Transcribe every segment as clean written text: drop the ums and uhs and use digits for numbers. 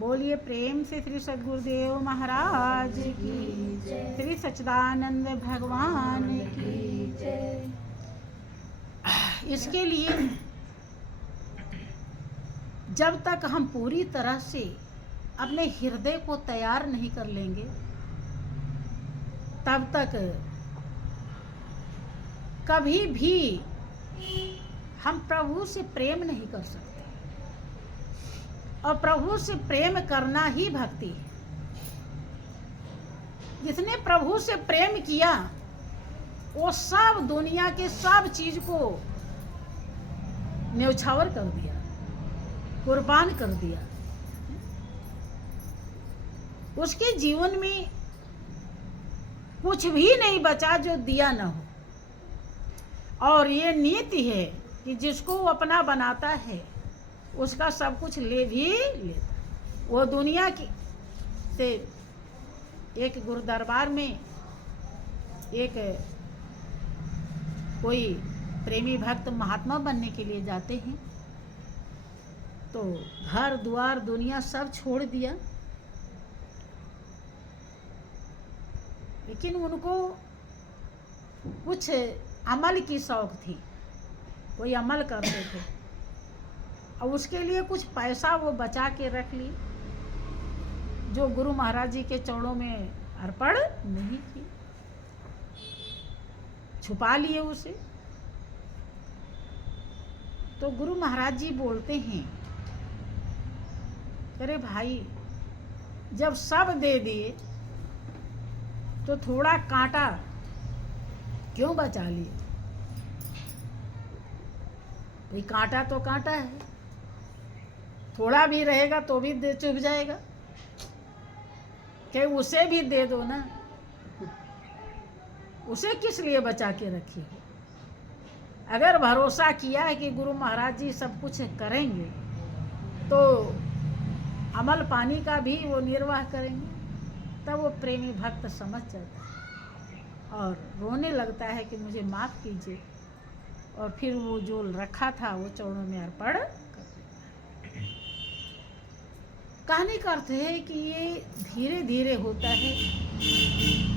बोलिए प्रेम से श्री सद्गुरुदेव महाराज की जय, श्री सच्चिदानंद भगवान की जय। इसके लिए जब तक हम पूरी तरह से अपने हृदय को तैयार नहीं कर लेंगे तब तक कभी भी हम प्रभु से प्रेम नहीं कर सकते। और प्रभु से प्रेम करना ही भक्ति है। जिसने प्रभु से प्रेम किया वो सब दुनिया के सब चीज को न्यौछावर कर दिया, कुर्बान कर दिया। उसके जीवन में कुछ भी नहीं बचा जो दिया न हो। और ये नीति है कि जिसको वो अपना बनाता है उसका सब कुछ ले भी लेता। वो दुनिया की से एक गुरु दरबार में एक कोई प्रेमी भक्त महात्मा बनने के लिए जाते हैं तो घर द्वार दुनिया सब छोड़ दिया, लेकिन उनको कुछ अमल की शौक थी, कोई अमल करते थे और उसके लिए कुछ पैसा वो बचा के रख ली जो गुरु महाराज जी के चरणों में अर्पण नहीं की, छुपा लिए उसे। तो गुरु महाराज जी बोलते हैं, अरे भाई जब सब दे दिए तो थोड़ा कांटा क्यों बचा लिए? भाई कांटा तो कांटा है, थोड़ा भी रहेगा तो भी चुभ जाएगा, कि उसे भी दे दो ना, उसे किस लिए बचा के रखी हो? अगर भरोसा किया है कि गुरु महाराज जी सब कुछ करेंगे तो अमल पानी का भी वो निर्वाह करेंगे। तब वो प्रेमी भक्त समझ जाता है और रोने लगता है कि मुझे माफ़ कीजिए, और फिर वो जो रखा था वो चरणों में अर्पण कर देता है। कहने का अर्थ है कि ये धीरे धीरे होता है,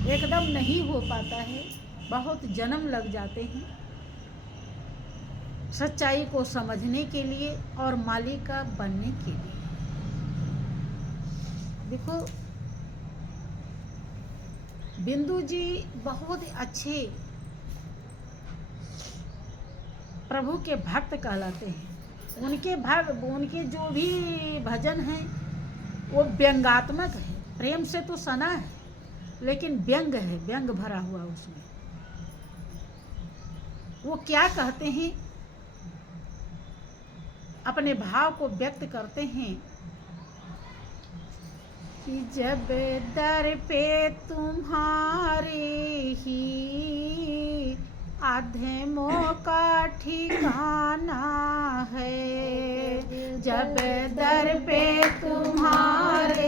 एकदम नहीं हो पाता है, बहुत जन्म लग जाते हैं सच्चाई को समझने के लिए और मालिक का बनने के लिए। देखो बिंदु जी बहुत अच्छे प्रभु के भक्त कहलाते हैं। उनके जो भी भजन हैं वो व्यंगात्मक है, प्रेम से तो सना है लेकिन व्यंग है, व्यंग भरा हुआ उसमें। वो क्या कहते हैं, अपने भाव को व्यक्त करते हैं कि जब दर पे तुम्हारे ही आधमों का ठिकाना है, जब दर पे तुम्हारे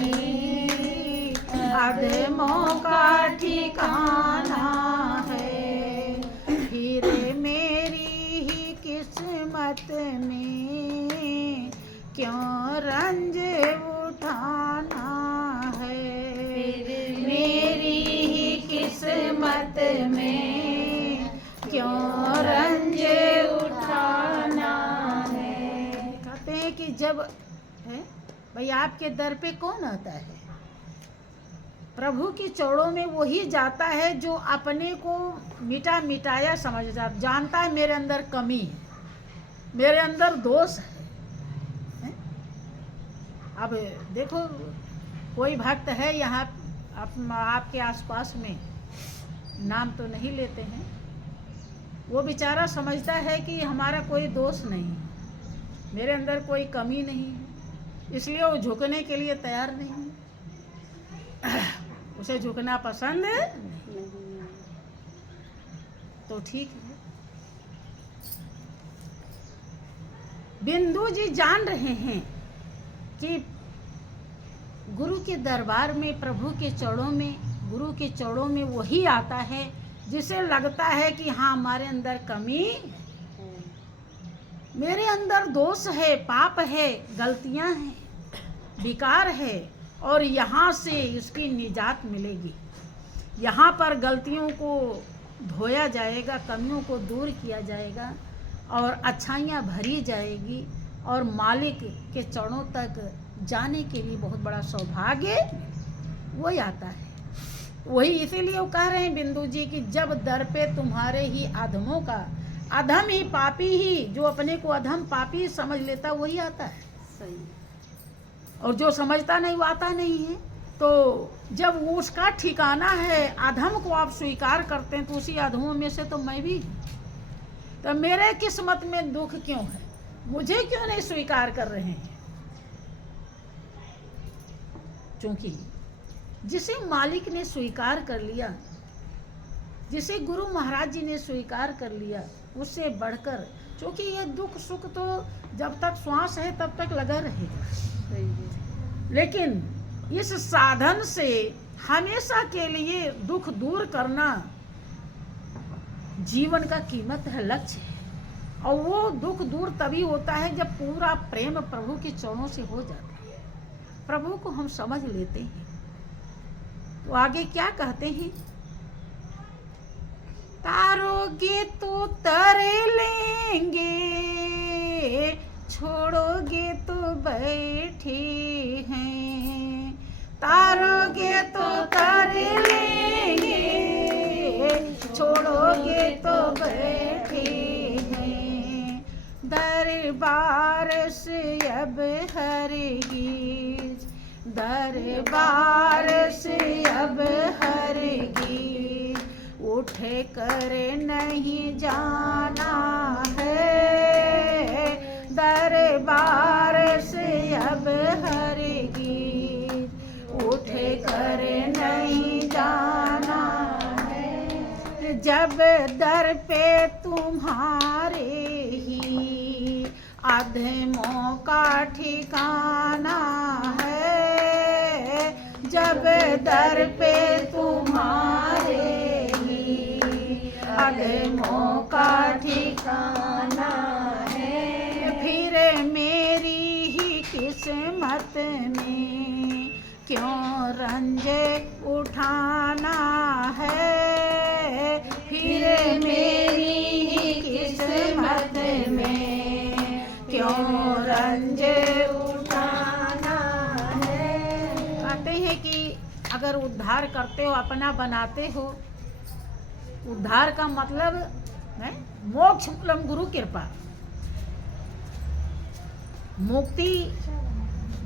ही आधमों का ठिकाना है, फिर मेरी ही किस्मत में क्यों रंज उठाना है, मेरी ही किस्मत में क्यों रंज उठाना है। कहते हैं कि जब है भाई आपके दर पे कौन आता है? प्रभु के चरणों में वही जाता है जो अपने को मिटा मिटाया समझता, जानता है मेरे अंदर कमी है, मेरे अंदर दोष है। अब देखो कोई भक्त है यहाँ आपके आसपास में, नाम तो नहीं लेते हैं, वो बेचारा समझता है कि हमारा कोई दोष नहीं है, मेरे अंदर कोई कमी नहीं है, इसलिए वो झुकने के लिए तैयार नहीं है, उसे झुकना पसंद नहीं। तो ठीक है, बिंदु जी जान रहे हैं कि गुरु के दरबार में, प्रभु के चरणों में, गुरु के चरणों में वही आता है जिसे लगता है कि हाँ हमारे अंदर कमी मेरे अंदर दोष है, पाप है, गलतियां हैं, विकार है और यहाँ से इसकी निजात मिलेगी। यहाँ पर गलतियों को धोया जाएगा, कमियों को दूर किया जाएगा और अच्छाइयाँ भरी जाएगी और मालिक के चरणों तक जाने के लिए बहुत बड़ा सौभाग्य वही आता है। वही इसीलिए वो कह रहे हैं बिंदु जी कि जब दर पे तुम्हारे ही अधमों का, अधम ही पापी ही, जो अपने को अधम पापी समझ लेता वही आता है। सही। और जो समझता नहीं वो आता नहीं है। तो जब वो उसका ठिकाना है, अधम को आप स्वीकार करते हैं तो उसी अधमों में से तो मैं भी हूँ। तो मेरे किस्मत में दुख क्यों है, मुझे क्यों नहीं स्वीकार कर रहे हैं? क्योंकि जिसे मालिक ने स्वीकार कर लिया, जिसे गुरु महाराज जी ने स्वीकार कर लिया, उससे बढ़कर, क्योंकि ये दुख सुख तो जब तक श्वास है तब तक लगा रहेगा। सही है। लेकिन इस साधन से हमेशा के लिए दुख दूर करना जीवन का कीमत है, लक्ष्य है। और वो दुख दूर तभी होता है जब पूरा प्रेम प्रभु के चरणों से हो जाता है, प्रभु को हम समझ लेते हैं। तो आगे क्या कहते हैं? तारोगे तो तर लेंगे, छोड़ोगे तो बैठे हैं। तारोगे तो तर लेंगे, छोड़ोगे तो बैठे हैं। दरबार से अब हरगिज, दरबार से अब हरगिज उठ कर नहीं जाना है। दरबार से अब हरगिज उठ कर नहीं जाना है। जब दर पे तुम्हारे ही अधमों का ठिकाना है, जब दर पे तुम्हारे ही अधमों का ठिकाना है, फिर मेरी ही किस्मत में क्यों रंज उठाना है। फिर मेरी ही किस्मत में क्यों रंज उठाना है। कहते हैं कि अगर उद्धार करते हो, अपना बनाते हो, उद्धार का मतलब है मोक्ष मूलम गुरु कृपा। मुक्ति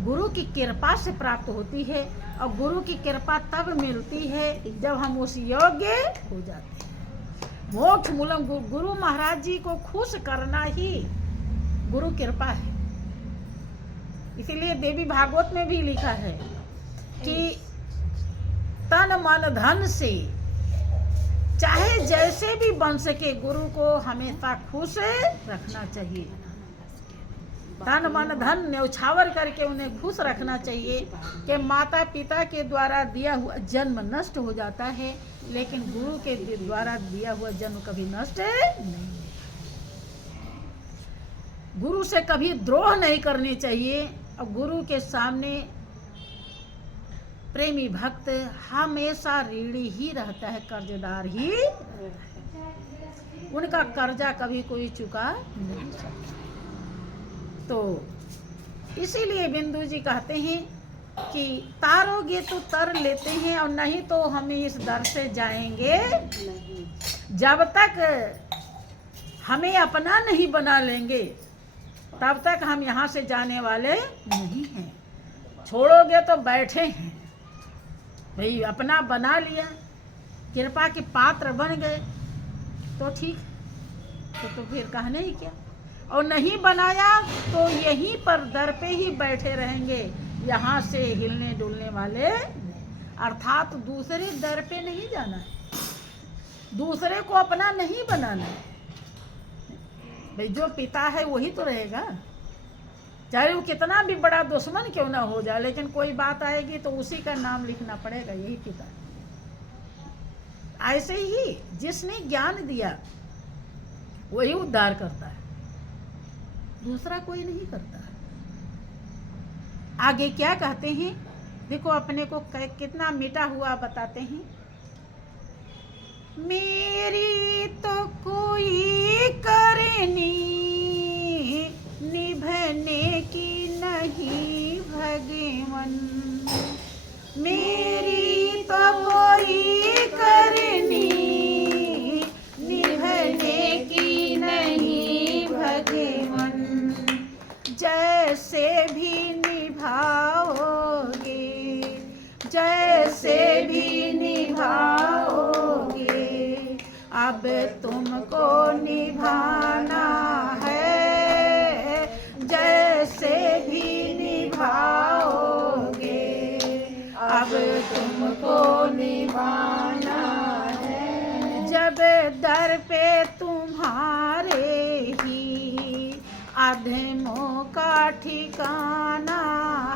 गुरु की कृपा से प्राप्त होती है और गुरु की कृपा तब मिलती है जब हम उस योग्य हो जाते हैं। मोक्ष मूलम गुरु महाराज जी को खुश करना ही गुरु कृपा है। इसीलिए देवी भागवत में भी लिखा है कि तन मन धन से चाहे जैसे भी बन सके गुरु को हमेशा खुश रखना चाहिए। तन मन धन न्यौछावर करके उन्हें खुश रखना चाहिए कि माता पिता के द्वारा दिया हुआ जन्म नष्ट हो जाता है, लेकिन गुरु के द्वारा दिया हुआ जन्म कभी नष्ट नहीं है। गुरु से कभी द्रोह नहीं करनी चाहिए और गुरु के सामने प्रेमी भक्त हमेशा ऋणी ही रहता है, कर्जदार ही, उनका कर्जा कभी कोई चुका नहीं सकता। तो इसीलिए बिंदु जी कहते हैं कि तारोगे तो तर लेते हैं और नहीं तो हम इस दर से जाएंगे नहीं। जब तक हमें अपना नहीं बना लेंगे तब तक हम यहाँ से जाने वाले नहीं हैं। छोड़ोगे तो बैठे हैं, भाई अपना बना लिया, कृपा के पात्र बन गए तो ठीक, तो फिर कहने ही क्या। और नहीं बनाया तो यहीं पर दर पे ही बैठे रहेंगे, यहाँ से हिलने डुलने वाले, अर्थात दूसरे दर पे नहीं जाना है, दूसरे को अपना नहीं बनाना है। भाई जो पिता है वही तो रहेगा, चाहे वो कितना भी बड़ा दुश्मन क्यों ना हो जाए, लेकिन कोई बात आएगी तो उसी का नाम लिखना पड़ेगा, यही पिता। ऐसे ही जिसने ज्ञान दिया वही उद्धार करता है, दूसरा कोई नहीं करता। आगे क्या कहते हैं, देखो अपने को कितना मिटा हुआ बताते हैं। मेरी तो कोई करनी निभने की नहीं भगवन, मेरी तो कोई करनी निभने की नहीं भगवन, जैसे भी निभाओगे, जैसे भी निभाओगे, अब तुमको निभाना है, जैसे भी निभाओगे, अब तुमको निभाना है। जब दर पे तुम्हारे ही अधमों का ठिकाना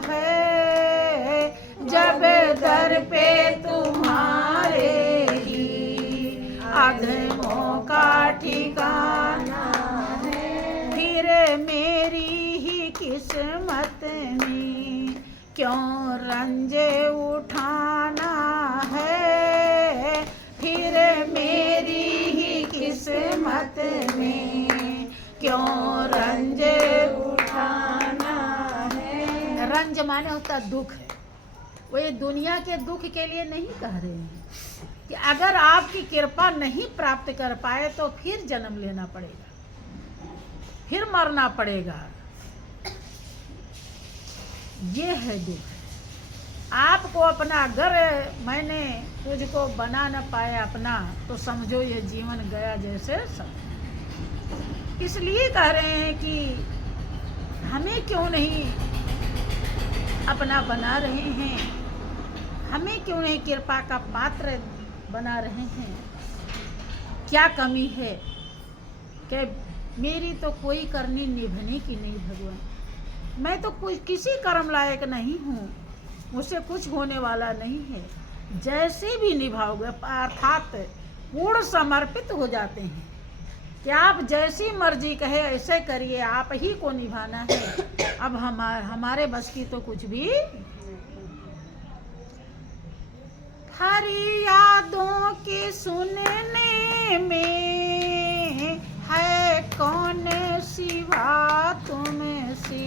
है, जब दर पे तुम्हारे ही अधमों का ठिकाना है, फिर मेरी ही किस्मत में क्यों रंजे उठाना है, फिर मेरी ही किस्मत में क्यों रंजे उठाना है। रंज माने होता दुख है, वो ये दुनिया के दुख के लिए नहीं कह रहे हैं कि अगर आपकी कृपा नहीं प्राप्त कर पाए तो फिर जन्म लेना पड़ेगा, फिर मरना पड़ेगा, ये है दुख। आपको अपना अगर मैंने तुझको बना न पाया अपना तो समझो ये जीवन गया जैसे सब। इसलिए कह रहे हैं कि हमें क्यों नहीं अपना बना रहे हैं, हमें क्यों नहीं कृपा का पात्र बना रहे हैं। क्या कमी है कि मेरी तो कोई करनी निभने की नहीं भगवान, मैं तो कोई किसी कर्म लायक नहीं हूँ, मुझसे कुछ होने वाला नहीं है। जैसे भी निभाओगे अर्थात पूर्ण समर्पित हो जाते हैं कि आप जैसी मर्जी कहे ऐसे करिए, आप ही को निभाना है। अब हमारे बस की तो कुछ भी। फरियादों की सुनने में है कौन सिवा तुमसे,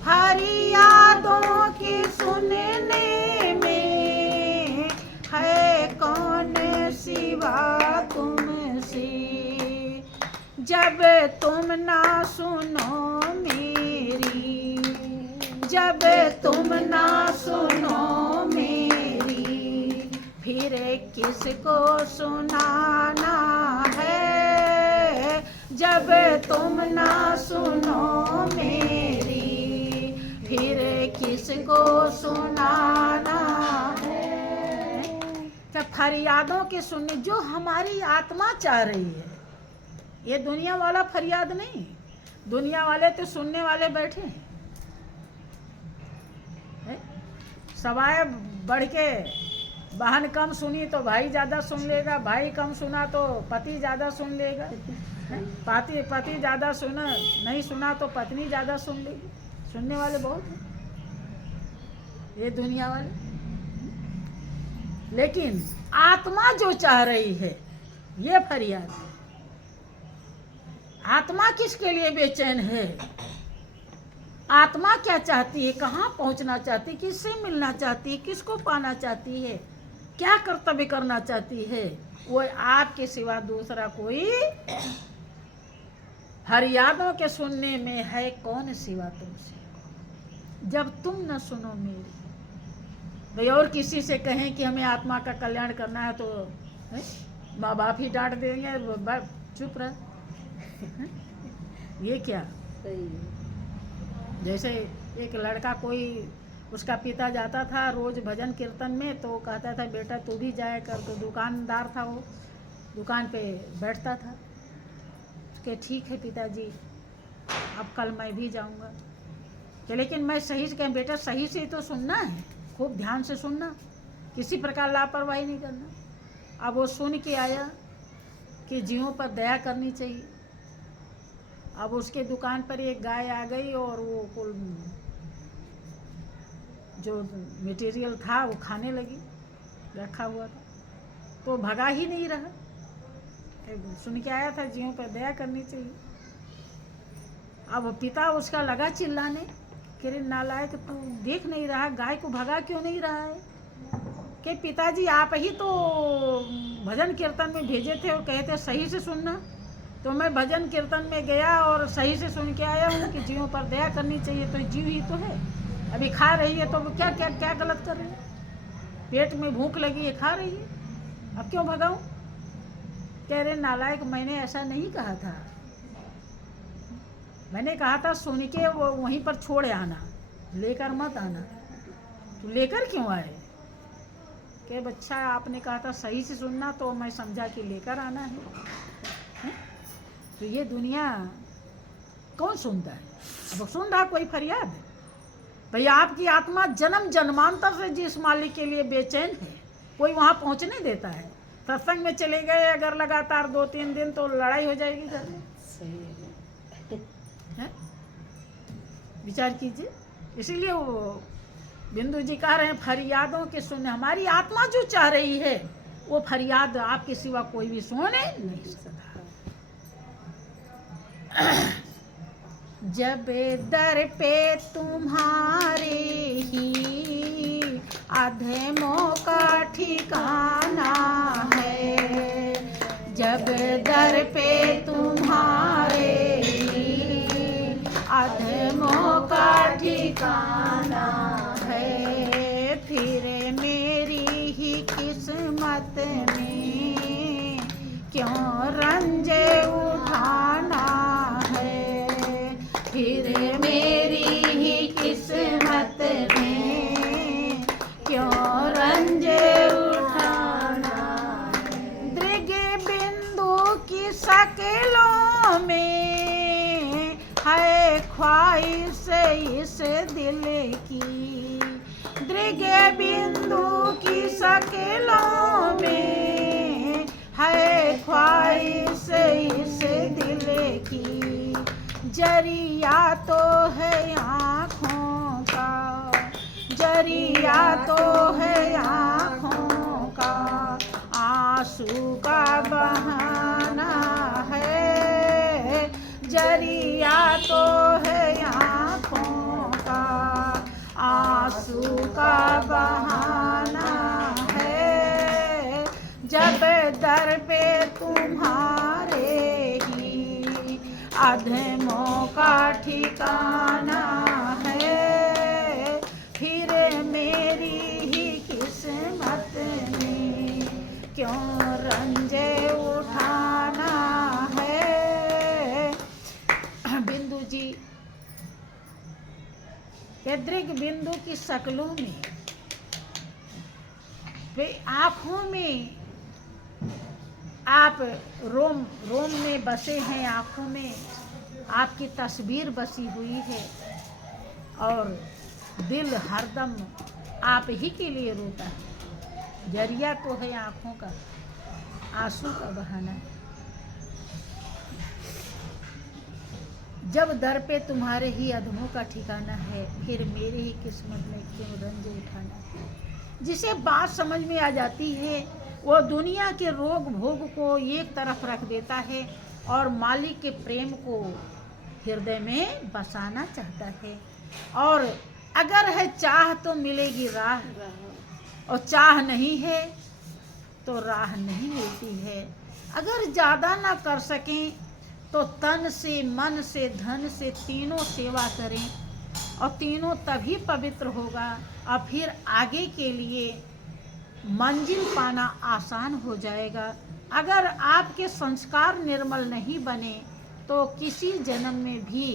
फरियादों की सुनने में है कौन सिवा तुमसे, जब तुम ना सुनो मेरी, जब तुम ना सुनो मेरी, फिर किसको सुनाना है, जब तुम ना सुनो मेरी, फिर किसको सुनाना है। तो फरियादों के सुनने जो हमारी आत्मा चाह रही है, ये दुनिया वाला फरियाद नहीं, दुनिया वाले तो सुनने वाले बैठे हैं, सवाए बढ़ के बहन कम सुनी तो भाई ज़्यादा सुन लेगा, भाई कम सुना तो पति ज़्यादा सुन लेगा, पति ज़्यादा सुना नहीं सुना तो पत्नी ज़्यादा सुन लेगी। सुनने वाले बहुत हैं ये दुनिया वाले, लेकिन आत्मा जो चाह रही है ये फरियाद है। आत्मा किसके लिए बेचैन है, आत्मा क्या चाहती है, कहाँ पहुँचना चाहती है, किससे मिलना चाहती है, किसको पाना चाहती है, क्या कर्तव्य करना चाहती है, वो आपके सिवा दूसरा कोई। फरियादों के सुनने में है कौन सिवा तुमसे, जब तुम न सुनो मेरी। भाई और किसी से कहें कि हमें आत्मा का कल्याण करना है तो माँ बाप ही डांट देंगे, चुप रह। ये क्या, जैसे एक लड़का कोई उसका पिता जाता था रोज भजन कीर्तन में, तो कहता था बेटा तू भी जाया कर, तो दुकानदार था वो दुकान पे बैठता था कि ठीक है पिताजी अब कल मैं भी जाऊंगा, कि लेकिन मैं सही से कहें बेटा सही से तो सुनना है, खूब ध्यान से सुनना, किसी प्रकार लापरवाही नहीं करना। अब वो सुन के आया कि जीवों पर दया करनी चाहिए। अब उसके दुकान पर एक गाय आ गई और वो कुल जो मटेरियल था वो खाने लगी, रखा हुआ था, तो भगा ही नहीं रहा। सुन के आया था जीवों पर दया करनी चाहिए। अब पिता उसका लगा चिल्लाने कि रे नालायक, तू देख नहीं रहा, गाय को भगा क्यों नहीं रहा है? कि पिताजी आप ही तो भजन कीर्तन में भेजे थे और कहे थे सही से सुनना, तो मैं भजन कीर्तन में गया और सही से सुन के आया हूँ कि जीवों पर दया करनी चाहिए। तो जीव ही तो है, अभी खा रही है तो क्या क्या क्या गलत कर रही है? पेट में भूख लगी है, खा रही है, अब क्यों भगाऊं? कह रहे नालायक, मैंने ऐसा नहीं कहा था, मैंने कहा था सुन के वो वहीं पर छोड़ आना, लेकर मत आना। तो लेकर क्यों आए? कि बच्चा आपने कहा था सही से सुनना, तो मैं समझा कि लेकर आना है? तो ये दुनिया कौन सुनता है? अब सुन रहा कोई फरियाद? भैया आपकी आत्मा जन्म जन्मांतर से जिस मालिक के लिए बेचैन है, कोई वहाँ पहुँचने देता है? सत्संग में चले गए अगर लगातार 2-3 दिन तो लड़ाई हो जाएगी घर में। सही है? विचार कीजिए। इसीलिए वो बिंदु जी कह रहे हैं फरियादों के सुनने, हमारी आत्मा जो चाह रही है वो फरियाद आपके सिवा कोई भी सुने नहीं सकता। जब दर पे तुम्हारे ही अधमों का ठिकाना है, जब दर पे तुम्हारे ही अधमों का ठिकाना है, फिर मेरी ही किस्मत में क्यों रंजे उठाना है, फिर मेरी ही किस्मत में क्यों रंजे उठाना है। दृग बिंदु की शक्लों में है ख्वाहिश इस दिल की, दृग बिंदु की शक्लों में है ख्वाहिश इस दिल की, जरिया तो है आँखों का, जरिया तो है आँखों का, आंसू का बहाना है, जरिया तो है आँखों का, आंसू का बहाना है, जब दर पे तुम्हारे ही अधमों का ठिकाना है, फिर मेरी ही किस्मत में क्यों रंजे उठाना है। बिंदु जी दृग बिंदु की शक्लों में, वे आँखों में, आप रोम रोम में बसे हैं, आँखों में आपकी तस्वीर बसी हुई है और दिल हरदम आप ही के लिए रोता है, जरिया तो है आँखों का, आंसू का बहाना है। जब दर पे तुम्हारे ही अधमों का ठिकाना है, फिर मेरी ही किस्मत में क्यों रंज उठाना है। जिसे बात समझ में आ जाती है वो दुनिया के रोग भोग को एक तरफ रख देता है और मालिक के प्रेम को हृदय में बसाना चाहता है। और अगर है चाह तो मिलेगी राह, और चाह नहीं है तो राह नहीं मिलती है। अगर ज़्यादा ना कर सकें तो तन से, मन से, धन से, तीनों सेवा करें और तीनों तभी पवित्र होगा और फिर आगे के लिए मंजिल पाना आसान हो जाएगा। अगर आपके संस्कार निर्मल नहीं बने तो किसी जन्म में भी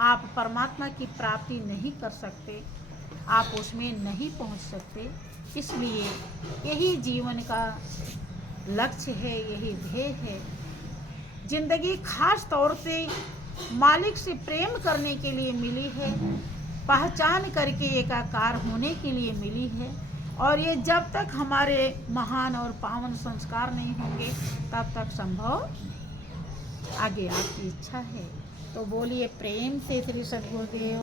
आप परमात्मा की प्राप्ति नहीं कर सकते, आप उसमें नहीं पहुंच सकते। इसलिए यही जीवन का लक्ष्य है, यही ध्येय है। जिंदगी खास तौर से मालिक से प्रेम करने के लिए मिली है, पहचान करके एकाकार होने के लिए मिली है। और ये जब तक हमारे महान और पावन संस्कार नहीं होंगे तब तक संभव नहीं। आगे आपकी इच्छा है तो बोलिए प्रेम से श्री सद्गुरुदेव।